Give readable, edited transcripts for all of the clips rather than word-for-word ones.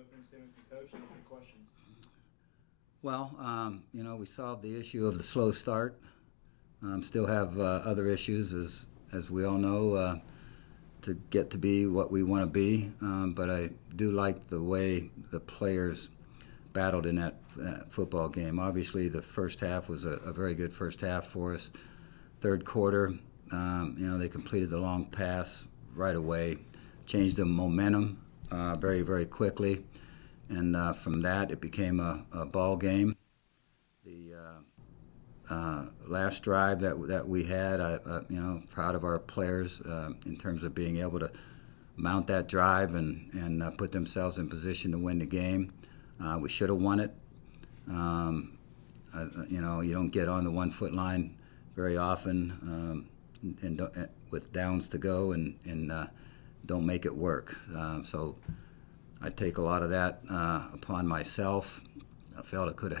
opening statement from Coach and any questions. Well, we solved the issue of the slow start. Still have other issues, as we all know, to get to be what we want to be. But I do like the way the players battled in that football game. Obviously, the first half was a very good first half for us. Third quarter, they completed the long pass right away, changed the momentum very, very quickly. And from that, it became a ball game. The last drive that we had, proud of our players in terms of being able to mount that drive and put themselves in position to win the game. We should have won it. You don't get on the 1 foot line very often, and with downs to go and don't make it work. So I take a lot of that upon myself. I felt it could have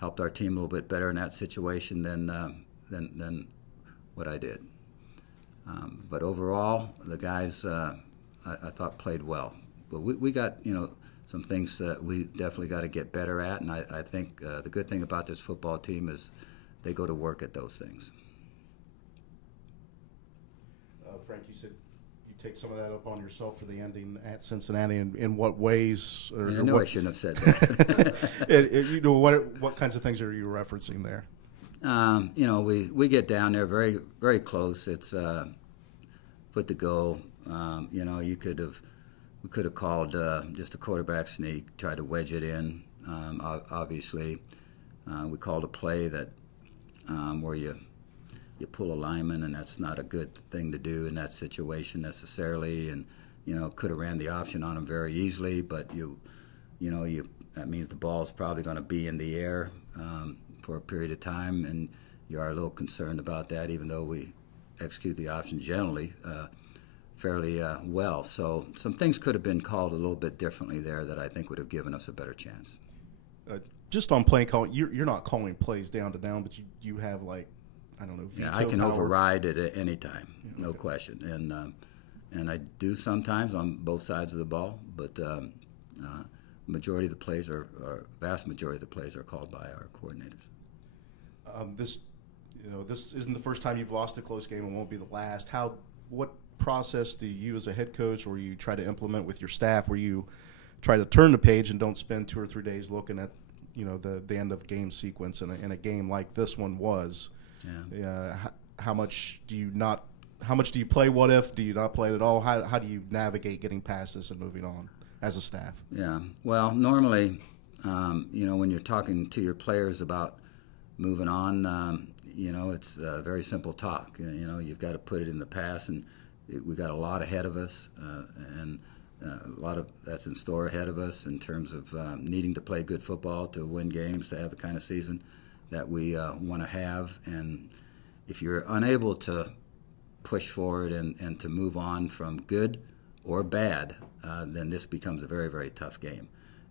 helped our team a little bit better in that situation than what I did. But overall, the guys I thought played well. But we got some things that we definitely got to get better at, and I think the good thing about this football team is they go to work at those things. Frank, you said you take some of that upon yourself for the ending at Cincinnati. In what ways? I knew I shouldn't have said that. What kinds of things are you referencing there? We get down there very, very close. It's foot to go. We could have called just a quarterback sneak, tried to wedge it in. Obviously, we called a play that where you pull a lineman, and that's not a good thing to do in that situation necessarily. And could have ran the option on him very easily, but that means the ball's probably going to be in the air for a period of time, and you are a little concerned about that, even though we execute the option generally fairly well. So some things could have been called a little bit differently there that I think would have given us a better chance. Just on play calling, you're not calling plays down to down, but you have veto yeah, I can power. override it at any time, no question. And I do sometimes on both sides of the ball, but majority of the plays vast majority of the plays are called by our coordinators. This isn't the first time you've lost a close game and won't be the last. What process do you as a head coach or you try to implement with your staff where you try to turn the page and don't spend 2 or 3 days looking at the end of game sequence in a game like this one was? Yeah. How much do you play what if? Do you not play it at all? How do you navigate getting past this and moving on as a staff? Yeah. Well, normally, when you're talking to your players about moving on, it's very simple talk. You've got to put it in the past, and we got a lot ahead of us, and a lot of that's in store ahead of us in terms of needing to play good football to win games, to have the kind of season that we want to have. And if you're unable to push forward and to move on from good or bad, then this becomes a very, very tough game.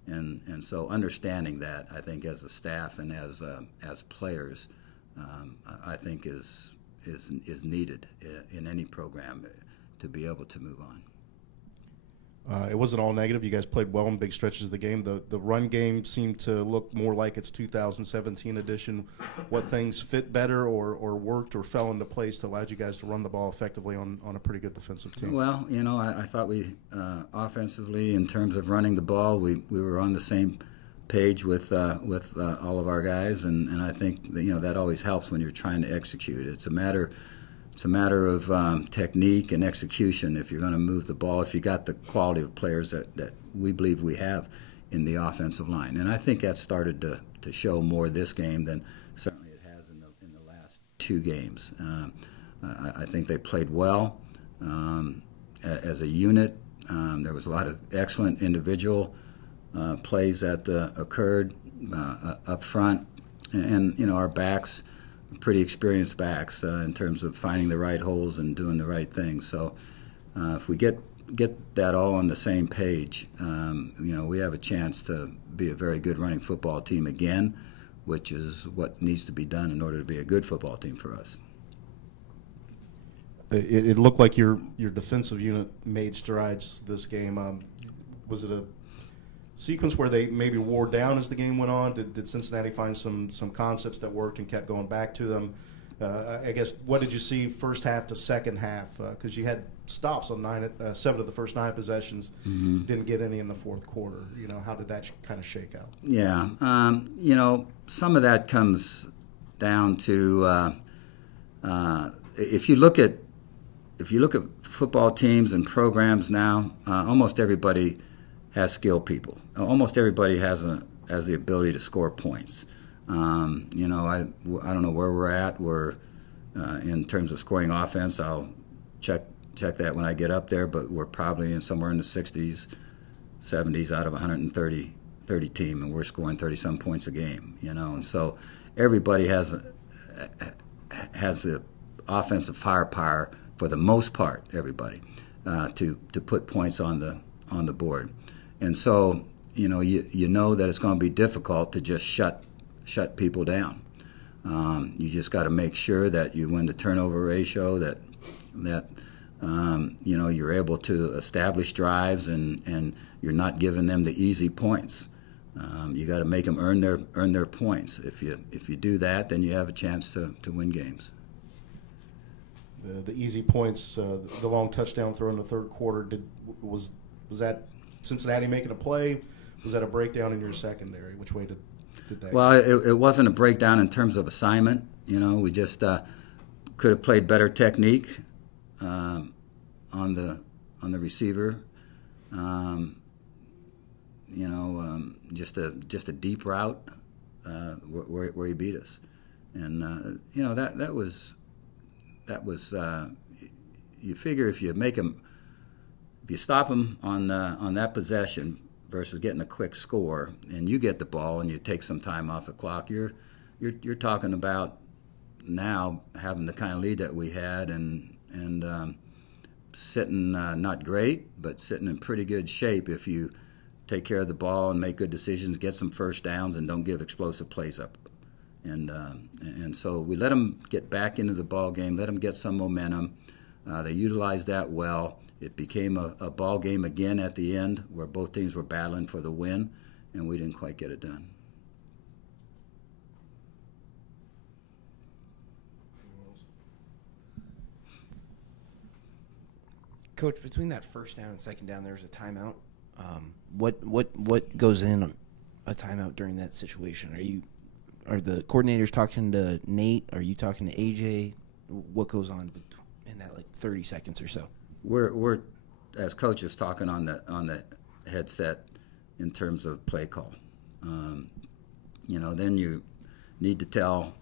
And so understanding that, I think, as a staff and as players, I think is needed in any program to be able to move on. It wasn't all negative. You guys played well in big stretches of the game. The run game seemed to look more like its 2017 edition. What things fit better or worked or fell into place that allowed you guys to run the ball effectively on a pretty good defensive team? Well, I thought we offensively, in terms of running the ball, we were on the same page with all of our guys, and I think that always helps when you're trying to execute. It's a matter of technique and execution if you're going to move the ball, if you got the quality of players that we believe we have in the offensive line. And I think that started to show more this game than certainly it has in the last 2 games. I think they played well as a unit. There was a lot of excellent individual plays that occurred up front. And our backs, pretty experienced backs in terms of finding the right holes and doing the right things. So if we get that all on the same page, we have a chance to be a very good running football team again, which is what needs to be done in order to be a good football team for us. It looked like your defensive unit made strides this game. Was it sequence where they maybe wore down as the game went on? Did Cincinnati find some concepts that worked and kept going back to them? I guess, what did you see first half to second half? Because you had stops on 7 of the first 9 possessions, didn't get any in the fourth quarter. You know, how did that kind of shake out? Yeah, you know, some of that comes down to if you look at football teams and programs now, almost everybody has skilled people. Almost everybody has the ability to score points. You know, I don't know where we're at. We're in terms of scoring offense. I'll check that when I get up there, but we're probably somewhere in the 60s, 70s out of 130 team, and we're scoring 30-some points a game. You know, and so everybody has the offensive firepower for the most part. Everybody to put points on the board, and so you know that it's going to be difficult to just shut people down. You just got to make sure that you win the turnover ratio, that you know, you're able to establish drives and you're not giving them the easy points. You got to make them earn their points. If you do that, then you have a chance to win games. The easy points, the long touchdown throw in the third quarter, was that Cincinnati making a play? Was that a breakdown in your secondary? Which way did that Well, go? it wasn't a breakdown in terms of assignment. You know, we just could have played better technique on the receiver. You know, just a deep route where he beat us, and you know that was you figure if you stop him on that possession versus getting a quick score, and you get the ball and you take some time off the clock, you're talking about now having the kind of lead that we had and sitting not great, but sitting in pretty good shape if you take care of the ball and make good decisions, get some first downs, and don't give explosive plays up. And so we let them get back into the ball game, let them get some momentum. They utilized that well. It became a ball game again at the end where both teams were battling for the win, and we didn't quite get it done. Coach, between that first down and second down, there's a timeout. What goes in a timeout during that situation? Are the coordinators talking to Nate? Are you talking to AJ? What goes on in that 30 seconds or so? We're as coaches talking on the headset in terms of play call. You know, then you need to tell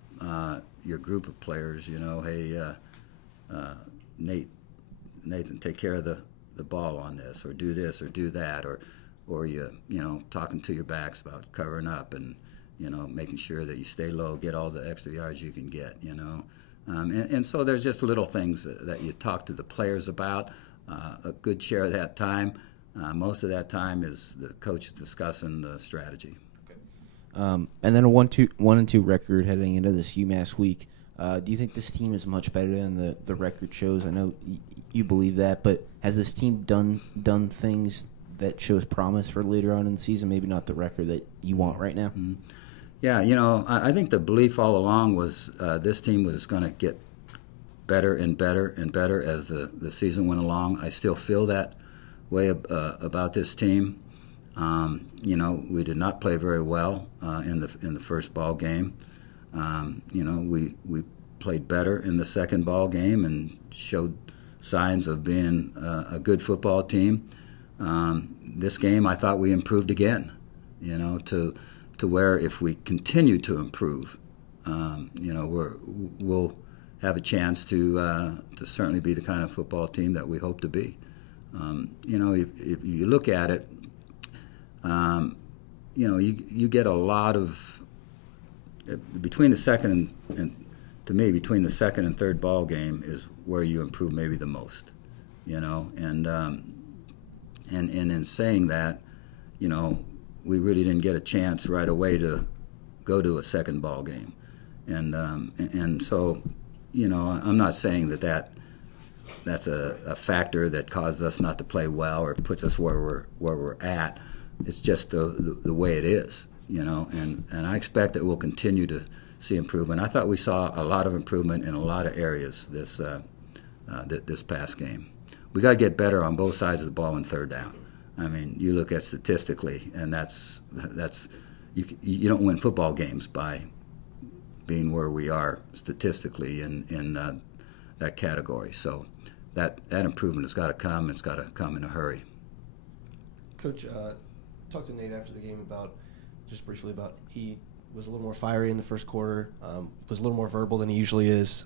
your group of players, you know, hey, Nathan, take care of the ball on this, or do this, or do that, or you know, talking to your backs about covering up and, you know, making sure that you stay low, get all the extra yards you can get, you know. And so there's just little things that you talk to the players about. A good share of that time, most of that time is the coach discussing the strategy. And then a 1-2 record heading into this UMass week. Do you think this team is much better than the record shows? I know you believe that, but has this team done things that shows promise for later on in the season? Maybe not the record that you want right now. Mm-hmm. Yeah, you know, I think the belief all along was this team was going to get better and better and better as the season went along. I still feel that way about this team. You know, we did not play very well in the first ball game. You know, we played better in the second ball game and showed signs of being a good football team. This game, I thought we improved again. You know, to where if we continue to improve, you know, we'll have a chance to certainly be the kind of football team that we hope to be. You know, if you look at it, you know, you get a lot of between the second and to me between the second and third ball game is where you improve maybe the most. You know, and in saying that, you know, we really didn't get a chance right away to go to a second ball game, and so, you know, I'm not saying that's a factor that caused us not to play well or puts us where we're at, it's just the way it is, you know. And I expect that we'll continue to see improvement. I thought we saw a lot of improvement in a lot of areas this past game. We got to get better on both sides of the ball in third down. I mean, you look at statistically, and that's you don't win football games by being where we are statistically in that category. So that improvement has got to come. It's got to come in a hurry. Coach, talked to Nate after the game just briefly about he was a little more fiery in the first quarter, was a little more verbal than he usually is,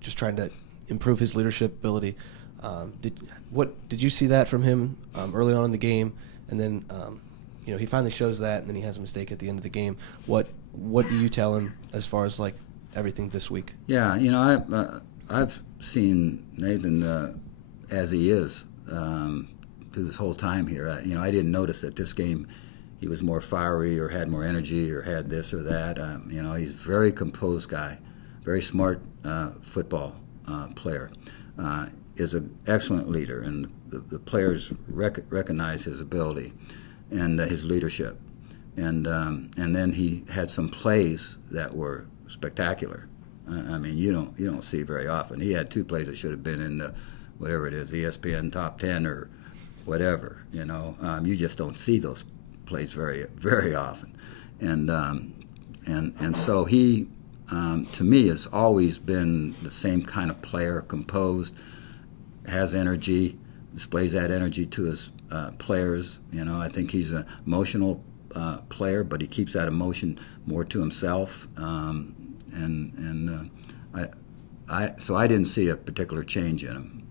just trying to improve his leadership ability. Did you see that from him early on in the game? And then he finally shows that, and then he has a mistake at the end of the game. What do you tell him as far as like everything this week? Yeah, I've seen Nathan as he is through this whole time here. I didn't notice that this game he was more fiery or had more energy or had this or that. He's a very composed guy, very smart football player. Is an excellent leader, and the players recognize his ability and his leadership. And then he had some plays that were spectacular. You don't see very often. He had 2 plays that should have been in the, whatever it is, ESPN top 10 or whatever. You just don't see those plays very, very often. And so he, to me, has always been the same kind of player, composed, has energy, displays that energy to his players. I think he's an emotional player, but he keeps that emotion more to himself. So I didn't see a particular change in him.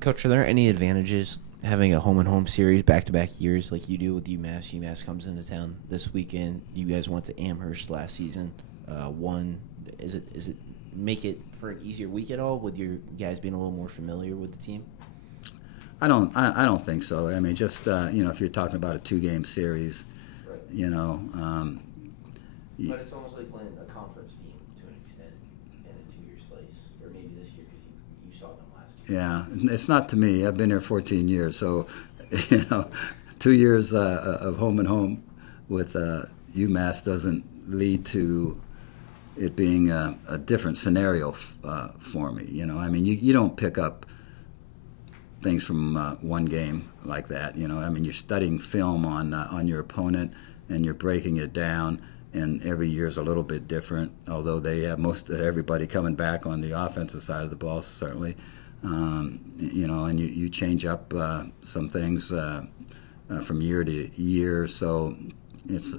Coach, are there any advantages having a home-and-home series back-to-back years like you do with UMass? UMass comes into town this weekend. You guys went to Amherst last season. Is it make it for an easier week at all with your guys being a little more familiar with the team? I don't think so. Just if you're talking about a 2-game series, right. But it's almost like playing a conference team to an extent in a 2-year slice, or maybe this year because you saw them last year. Yeah, it's not to me. I've been here 14 years, so 2 years of home and home with UMass doesn't lead to it being a different scenario for me. You don't pick up things from one game like that. You're studying film on your opponent, and you're breaking it down. And every year is a little bit different, although they have everybody coming back on the offensive side of the ball, certainly. And you change up some things from year to year, so it's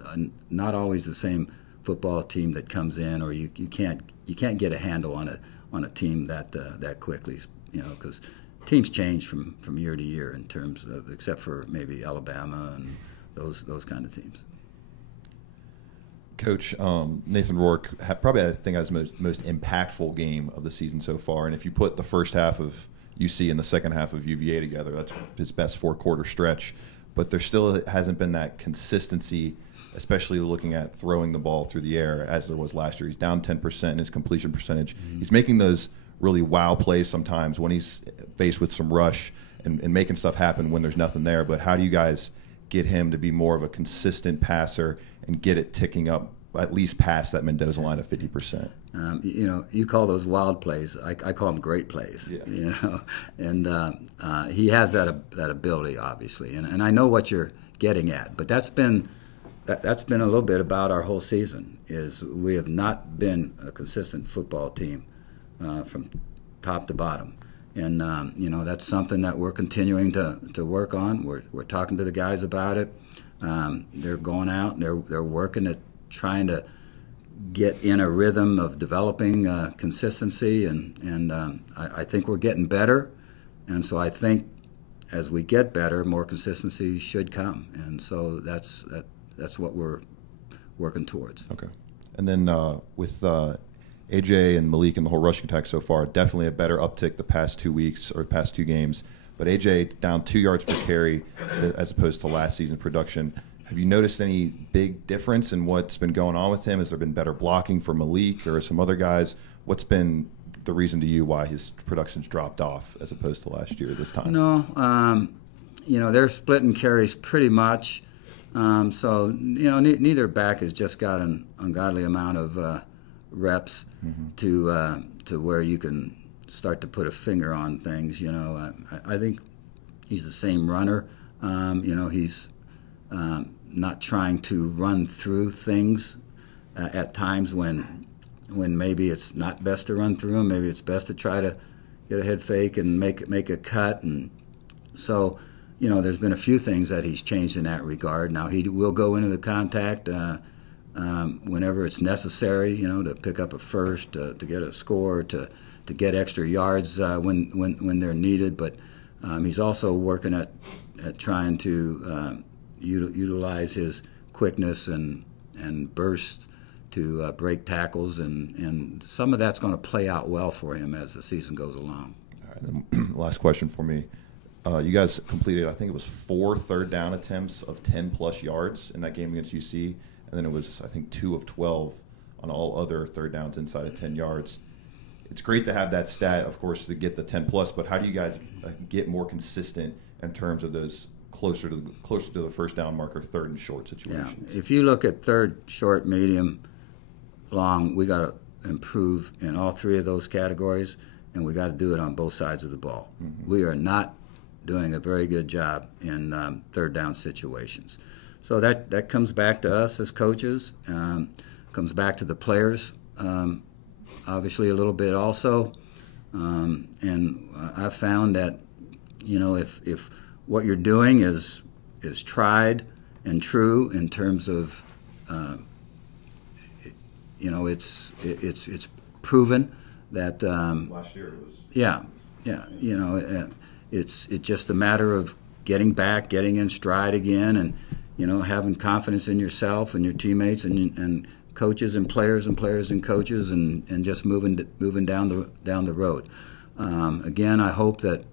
not always the same football team that comes in, or you can't get a handle on a team that quickly, because teams change from year to year in terms of, except for maybe Alabama and those kind of teams. Coach, Nathan Rourke probably, I think, has the most impactful game of the season so far. And if you put the first half of UC and the second half of UVA together, that's his best 4-quarter stretch. But there still hasn't been that consistency, especially looking at throwing the ball through the air as there was last year. He's down 10% in his completion percentage. Mm-hmm. He's making those really wow plays sometimes when he's faced with some rush and making stuff happen when there's nothing there. But how do you guys get him to be more of a consistent passer and get it ticking up at least past that Mendoza line of 50%? You call those wild plays. I call them great plays. Yeah. And he has that ability, obviously. And I know what you're getting at, but that's been a little bit about our whole season. Is we have not been a consistent football team from top to bottom. And that's something that we're continuing to work on. We're talking to the guys about it. They're going out and they're working at trying to get in a rhythm of developing consistency, and I think we're getting better. And so I think as we get better, more consistency should come. And so that's what we're working towards. Okay. And then with AJ and Malik and the whole rushing attack so far, definitely a better uptick the past 2 weeks or past 2 games. But AJ down 2 yards per carry as opposed to last season production. Have you noticed any big difference in what's been going on with him? Has there been better blocking for Malik or some other guys? What's been the reason to you why his production's dropped off as opposed to last year this time? No, they're splitting carries pretty much. So neither back has just got an ungodly amount of reps to where you can start to put a finger on things. I think he's the same runner. He's not trying to run through things at times when maybe it's not best to run through them. Maybe it's best to try to get a head fake and make a cut. And so, there's been a few things that he's changed in that regard. Now he will go into the contact whenever it's necessary, to pick up a first, to get a score, to get extra yards when they're needed. But he's also working at trying to utilize his quickness and burst to break tackles, and some of that's going to play out well for him as the season goes along. All right, then last question for me. You guys completed, I think it was 4 third-down attempts of 10-plus yards in that game against UC, and then it was, I think, 2 of 12 on all other third downs inside of 10 yards. It's great to have that stat, of course, to get the 10-plus, but how do you guys get more consistent in terms of those closer to the first down marker, third and short situations? Yeah. If you look at third, short, medium, long, we got to improve in all 3 of those categories, and we got to do it on both sides of the ball. Mm-hmm. We are not doing a very good job in third down situations. So that comes back to us as coaches, comes back to the players, obviously a little bit also. And I've found that, if what you're doing is tried and true in terms of, it's proven that. Last year it was. Yeah. It's just a matter of getting back, getting in stride again, and having confidence in yourself and your teammates and coaches and players and coaches and just moving down the road. Again, I hope that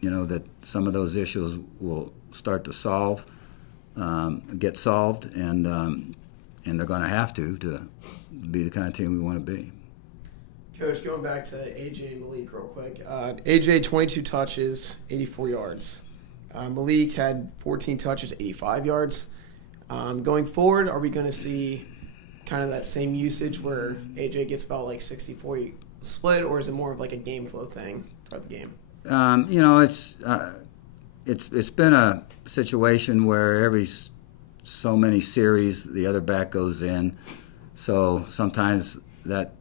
that some of those issues will start to get solved, and they're going to have to be the kind of team we want to be. Coach, going back to AJ and Malik real quick. AJ, 22 touches, 84 yards. Malik had 14 touches, 85 yards. Going forward, are we going to see kind of that same usage where AJ gets about like 60-40 split, or is it more of like a game flow thing throughout the game? It's been a situation where every so many series the other back goes in. So sometimes that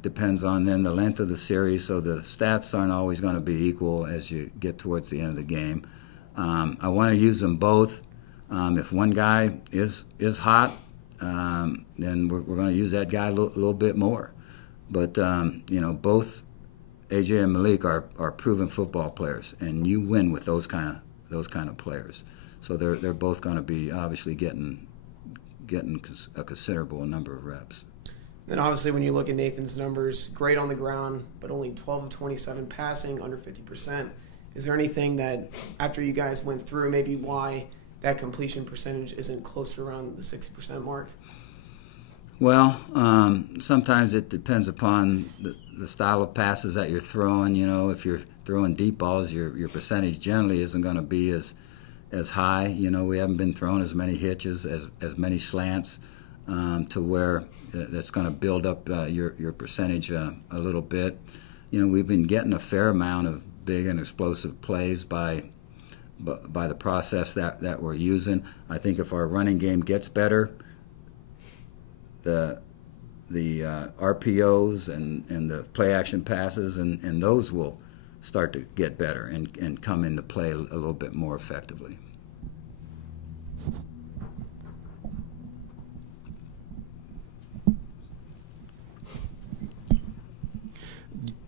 depends on then the length of the series, so the stats aren't always going to be equal as you get towards the end of the game. I want to use them both. If one guy is hot, then we're going to use that guy a little bit more. But both AJ and Malik are proven football players, and you win with those kind of players. So they're both going to be obviously getting a considerable number of reps. Then obviously when you look at Nathan's numbers, great on the ground, but only 12 of 27 passing, under 50%. Is there anything that, after you guys went through, maybe why that completion percentage isn't closer around the 60% mark? Well, sometimes it depends upon the style of passes that you're throwing. If you're throwing deep balls, your percentage generally isn't going to be as high. We haven't been throwing as many hitches, as many slants, to where that's going to build up your percentage a little bit. We've been getting a fair amount of big and explosive plays by the process that we're using. I think if our running game gets better, the RPOs and the play action passes and those will start to get better and come into play a little bit more effectively.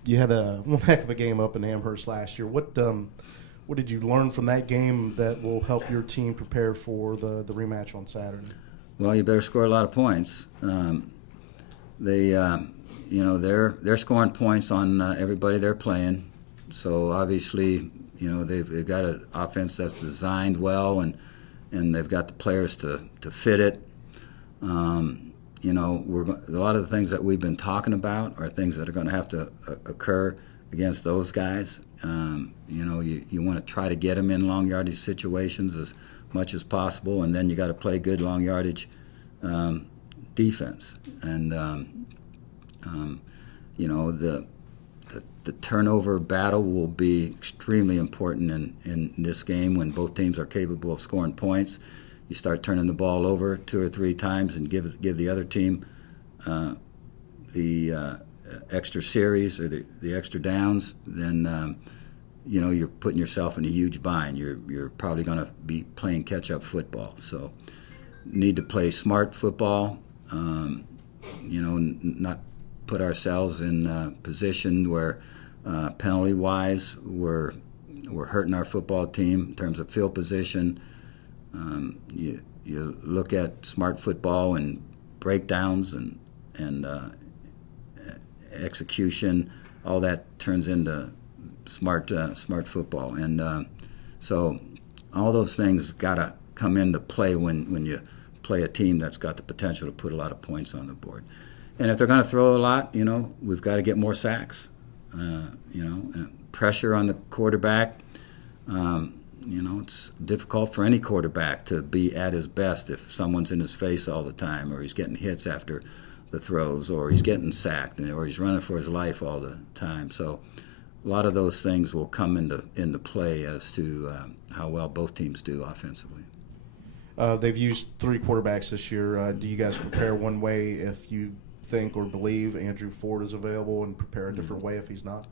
You had one heck of a game up in Amherst last year. What did you learn from that game that will help your team prepare for the rematch on Saturday? Well, you better score a lot of points. They're scoring points on everybody they're playing. So obviously, they've got an offense that's designed well, and they've got the players to fit it. A lot of the things that we've been talking about are things that are going to have to occur against those guys. You want to try to get them in long yardage situations as much as possible, and then you got to play good long yardage defense. And the turnover battle will be extremely important in this game when both teams are capable of scoring points. You start turning the ball over 2 or 3 times and give the other team the extra series or the extra downs, then you're putting yourself in a huge bind. You're probably going to be playing catch-up football. So need to play smart football, not put ourselves in a position where penalty-wise we're hurting our football team in terms of field position. You look at smart football and breakdowns and execution, all that turns into smart football. And so all those things got to come into play when you play a team that's got the potential to put a lot of points on the board. And if they're going to throw a lot, we've got to get more sacks. Pressure on the quarterback. It's difficult for any quarterback to be at his best if someone's in his face all the time, or he's getting hits after the throws, or he's getting sacked, or he's running for his life all the time. So a lot of those things will come into play as to how well both teams do offensively. They've used 3 quarterbacks this year. Do you guys prepare one way if you think or believe Andrew Ford is available, and prepare a different way if he's not?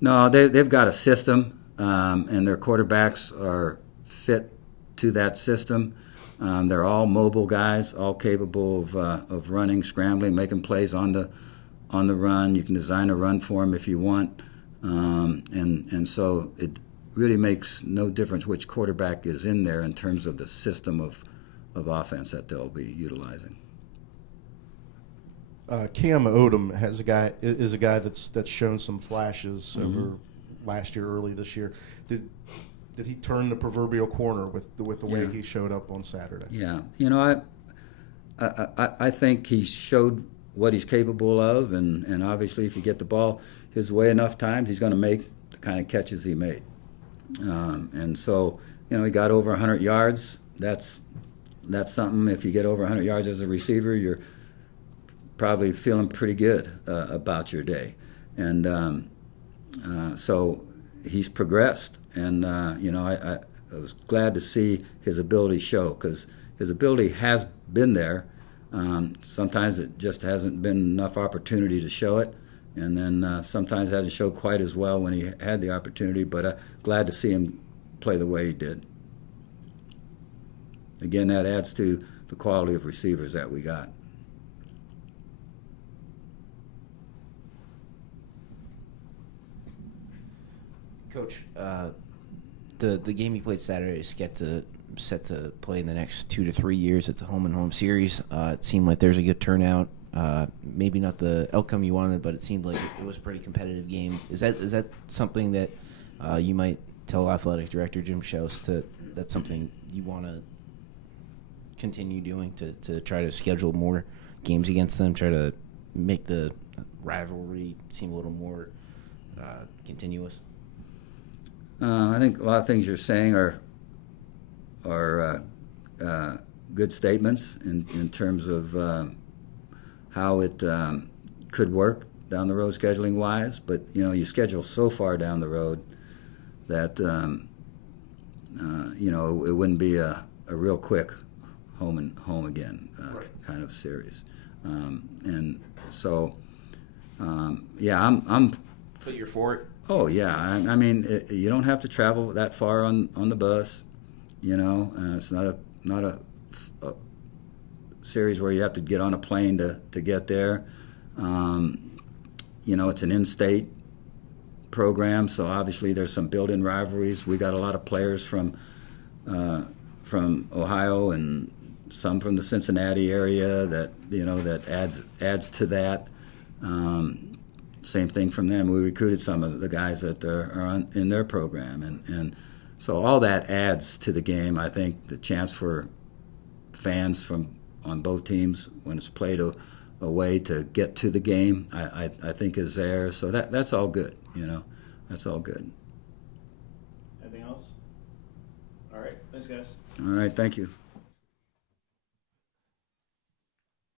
No, they've got a system, and their quarterbacks are fit to that system. They're all mobile guys, all capable of running, scrambling, making plays on the run. You can design a run for them if you want, and so it really makes no difference which quarterback is in there in terms of the system of offense that they'll be utilizing. Cam Odom is a guy that's shown some flashes over last year, early this year. Did he turn the proverbial corner with the way he showed up on Saturday? Yeah, I think he showed what he's capable of, and obviously if you get the ball his way enough times, he's going to make the kind of catches he made. And so he got over 100 yards. That's something. If you get over 100 yards as a receiver, you're probably feeling pretty good about your day. And so he's progressed, and I was glad to see his ability show, because his ability has been there. Sometimes it just hasn't been enough opportunity to show it, and then sometimes hasn't showed quite as well when he had the opportunity, but glad to see him play the way he did. Again, that adds to the quality of receivers that we got. Coach, the game you played Saturday is set to play in the next 2 to 3 years. It's a home-and-home series. It seemed like there's a good turnout. Maybe not the outcome you wanted, but it seemed like it was a pretty competitive game. Is that something that you might tell Athletic Director Jim Schaus that's something you want to continue doing, to try to schedule more games against them, try to make the rivalry seem a little more continuous? I think a lot of things you're saying are good statements in terms of how it could work down the road scheduling wise. But you schedule so far down the road that it wouldn't be a real quick home and home again kind of series. And so I'm. But you're for it. Oh yeah, I mean you don't have to travel that far on the bus. It's not a series where you have to get on a plane to get there. It's an in-state program, so obviously there's some built-in rivalries. We got a lot of players from Ohio and some from the Cincinnati area that adds to that. Same thing from them. We recruited some of the guys that are in their program, and so all that adds to the game. I think the chance for fans on both teams when it's played away to get to the game, I think is there. So that's all good. That's all good. Anything else? All right. Thanks, guys. All right, thank you.